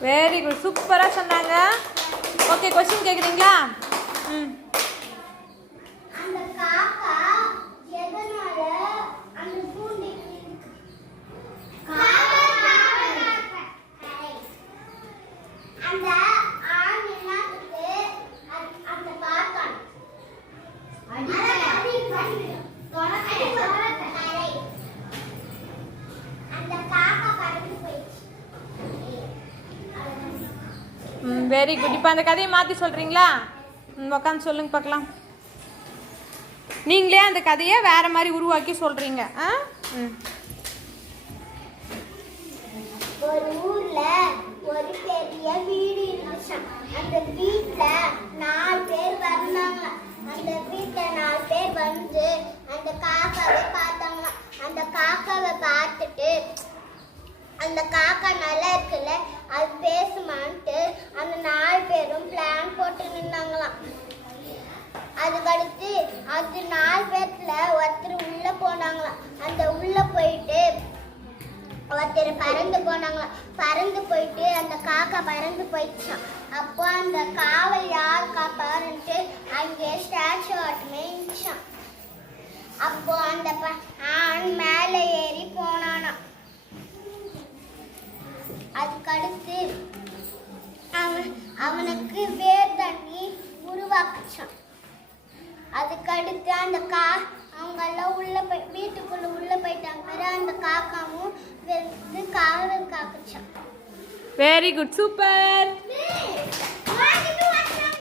Very good சூப்பராக சொன்னாங்க. Okay question கேட்குறீங்களா ம். அந்த காக்கா எதனால அந்த பூண்டி அந்த ஆண் என்னத்துக்கு அந்த- அந்த காக்கா அந்த காக்கா பறந்து போயிடுச்சு ம் வெரி குட் இப்போ அந்த கதையை மாற்றி சொல்கிறீங்களா ம் உட்காந்து சொல்லுங்க பார்க்கலாம். நீங்களே அந்த கதையை வேற மாதிரி உருவாக்கி சொல்கிறீங்க ஆ? ம். ஒரு ஊர்ல ஒரு பெரிய வீடு இருந்துச்சான் அந்த வீட்ல நாலு பேர் வந்தாங்க. அந்த வீட்ல நாலு பேர் வந்து அந்த காக்காவை பார்த்தாங்க. அந்த காக்காவை பார்த்துட்டு அந்த காக்கா நல்லா அதுக்கடுத்து அது நாலு பேர்த்துல ஒருத்தர் உள்ள போனாங்களாம். அந்த உள்ள போயிட்டு ஒருத்தர் பறந்து போனாங்களாம். பறந்து போயிட்டு அந்த காக்கா பறந்து போயிடுச்சான் அப்போ அந்த காவல் யார் காப்பாருன்ட்டு அங்கே ஸ்டாச்சு ஆட்டமே இருந்துச்சான் அப்போ அந்த ப- ஆண் மேலே ஏறி போனானாம். அதுக்கடுத்து அவன் அவனுக்கு வேர் தண்ணி உருவாக்குச்சான் அதுக்கடுத்து அந்த கா அவங்க எல்லாம் உள்ள போய் வீட்டுக்குள்ள உள்ள போயிட்டாங்க. பிறகு அந்த காக்காவும் வந்து காவல் காக்குச்சான் வெரி குட் சூப்பர்